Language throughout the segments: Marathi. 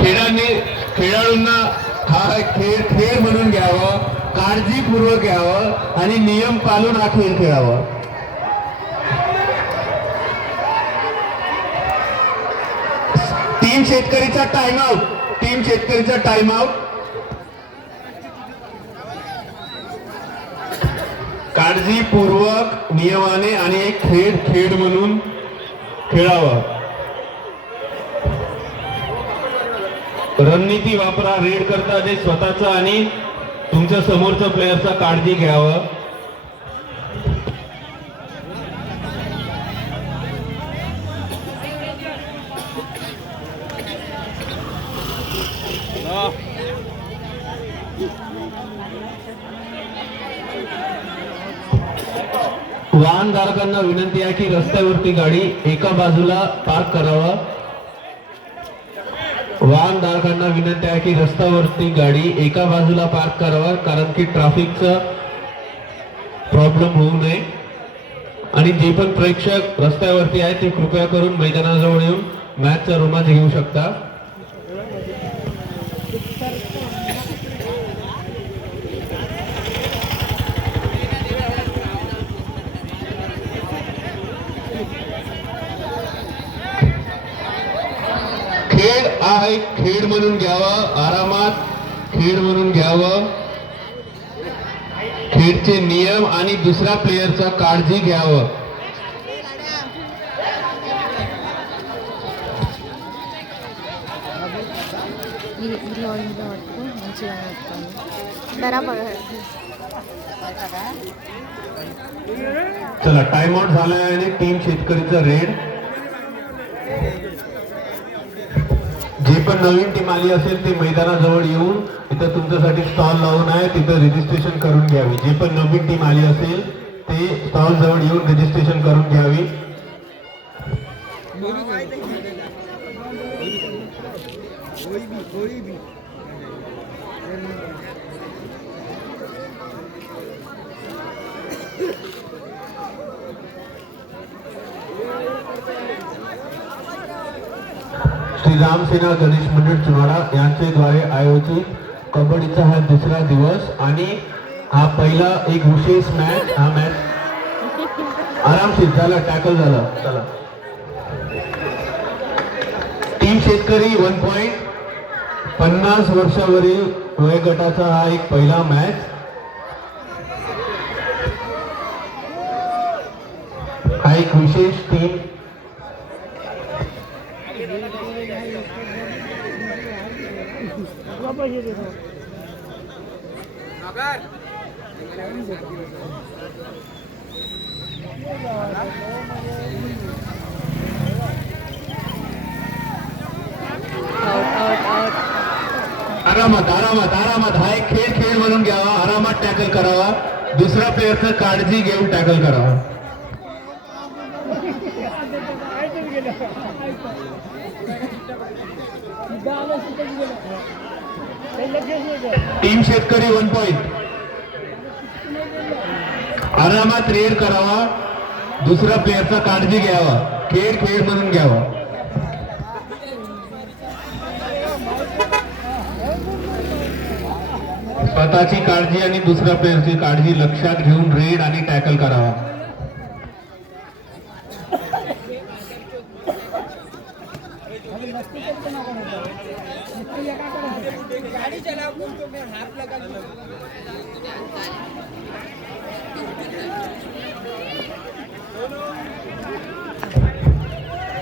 खेळाडूंना हा खेळ म्हणून घ्यावं, काळजीपूर्वक घ्यावं आणि नियम पाळून हा खेळ खेळावा. टीम शेतकरीचा टाइम आउट. काळजीपूर्वक नियमाने आणि एक खेळ म्हणून खेळावा. रणनीती वापरा. रेड करता जे स्वतःचा आणि तुमच्या समोरच्या प्लेयरचा काळजी घ्यावं. वाहनधारकांना विनंती आहे की रस्त्यावरती गाडी एका बाजूला पार्क करावा. वाहनधारकांना विनंती आहे की रस्त्यावरती गाडी एका बाजूला पार्क करावा, कारण की ट्रॅफिकचा प्रॉब्लेम होऊ नये. आणि जे पण प्रेक्षक रस्त्यावरती आहेत ते कृपया करून मैदानाजवळ येऊन मॅचचा रोमांच घेऊ शकता. खेळ आहे, खेळ म्हणून घ्यावा. आरामात खेळ म्हणून घ्यावं. खेळचे नियम आणि दुसऱ्या प्लेयरचा काळजी घ्यावं. चला टाइम आउट झालाय आणि टीम शेतकरीचा रेड. जे पण नवीन टीम आली असेल ते मैदानाजवळ येऊन इथं तुमच्यासाठी स्टॉल लावून आहे, तिथं रजिस्ट्रेशन करून घ्यावी. जे पण नवीन टीम आली असेल ते स्टॉल जवळ येऊन रजिस्ट्रेशन करून घ्यावी. श्री रामसेना गणेश मंडळ चुनाळा यांचे द्वारे आयोजित कबड्डीचा हा दुसरा दिवस आणि हा पहिला एक विशेष मॅच. हा मॅच आरामशीर झाला, टॅकल झाला. चला टीम शेतकरी 1 पॉइंट. 50 वर्षावरील वयोगटाचा हा एक पहिला मॅच. हा एक विशेष टीम. आरामात आरामात आरामात हा एक खेळ म्हणून घ्यावा. आरामात टॅकल करावा. दुसऱ्या प्लेयरचं काळजी घेऊन टॅकल करावा. टीम शेतकरी 1 पॉइंट. आरामात रेड करावा. दुसऱ्या प्लेयरचा काळजी घ्यावा. खेळ म्हणून घ्यावा. स्वतःची काळजी आणि दुसऱ्या प्लेयरची काळजी लक्षात घेऊन रेड आणि टॅकल करावा.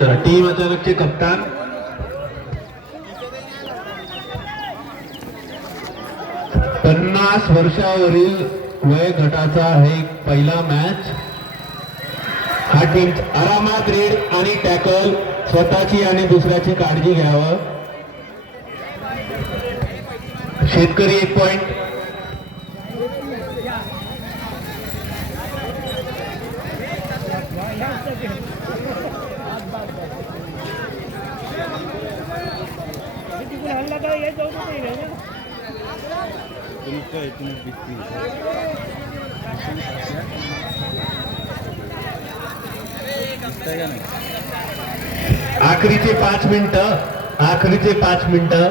तर टीम अचानकचे कप्तान पन्नास वर्षावरील वयोगटाचा हे पहिला मॅच. हा टीम आरामात रेड आणि टॅकल, स्वतःची आणि दुसऱ्याची काळजी घ्यावं. शेतकरी 1 पॉइंट. आखरीचे 5 मिनिटं. आखरीचे 5 मिनिटं.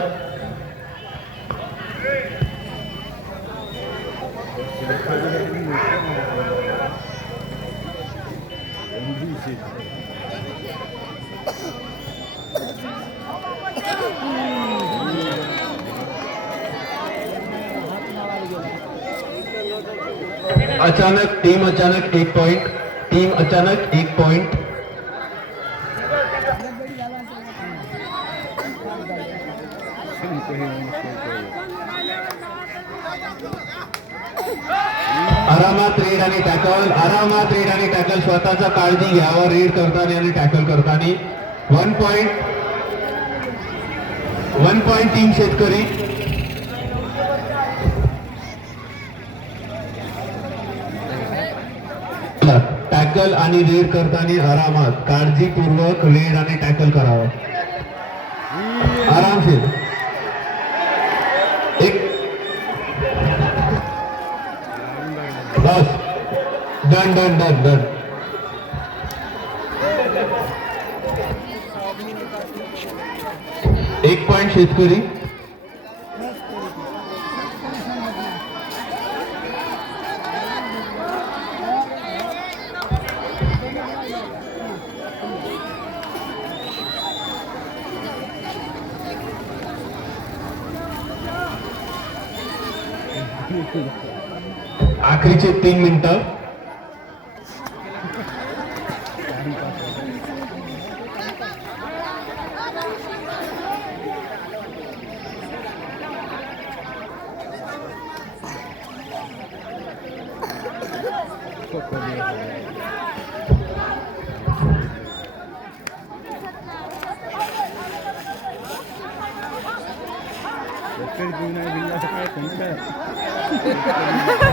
टीम अचानक 1 पॉइंट. टीम अचानक 1 पॉइंट. आरामात रीड आणि टॅकल. आरामात रीड आणि टॅकल. स्वतःचा काळजी घ्यावं रीड करताना आणि टॅकल करताना. 1 पॉइंट. 1 पॉइंट टीम शेतकरी. टॅकल आणि रीड करताना आरामात काळजीपूर्वक रीड आणि टॅकल करावं. आरामशीर. एक बस. Done done done done. एक पॉइंट शेतकरी. आखरीचे 3 मिनिटं.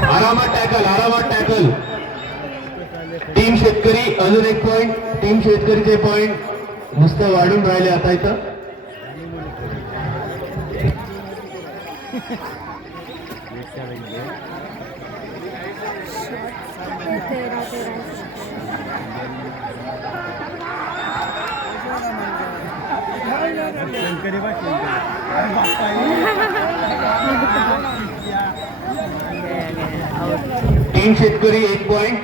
आरामात टॅकल. आरामात टॅकल. टीम शेतकरी अजून 1 पॉइंट. टीम शेतकरीचे पॉइंट नुसतं वाढून राहिले आता इथं. टीम शेतकरी 1 पॉइंट.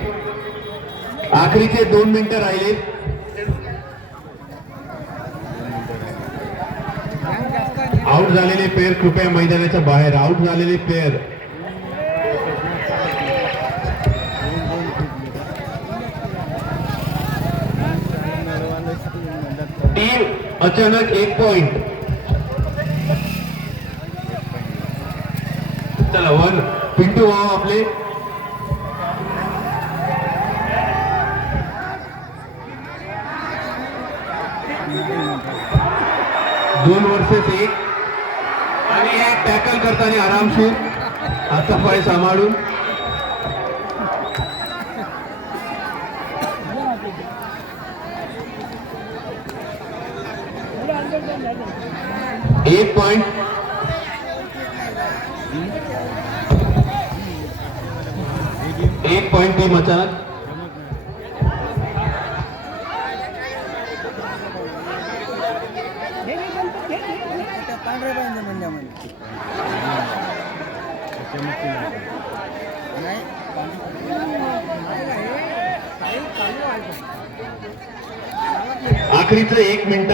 आखरीचे 2 मिनिटं राहिले. आउट झालेले प्लेयर कृपया मैदानाच्या बाहेर. आउट झालेले प्लेयर. टीम अचानक 1 पॉइंट. चला 1 पिंटू भाऊ आपले. दोन वर्सेस 1 आणि एक टॅकल करताना आरामशीर हातापाय सांभाळून. एक पॉइंट. एक पॉइंट टीम अचानक. आखरीचं 1 मिनिट.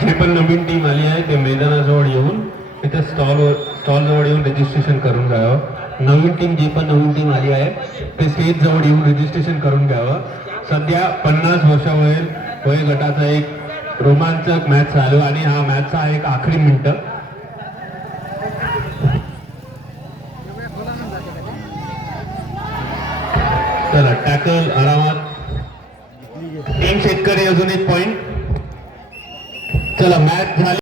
जे पण नवीन टीम आली आहे ते मैदानाजवळ येऊन इथे स्टॉल जवळ येऊन रजिस्ट्रेशन करून घ्यावं. नवीन टीम जी पण नवीन टीम आली आहे ते स्टेज जवळ येऊन रजिस्ट्रेशन करून घ्यावं. सध्या 50 वर्षावरील वय गटाचा एक रोमांचक मॅच चालू आणि हा मॅचचा एक आखरी मिनिट. चला टॅकल आरामात. टीम शेतकरी अजून 1 पॉइंट. चला मॅच झाली.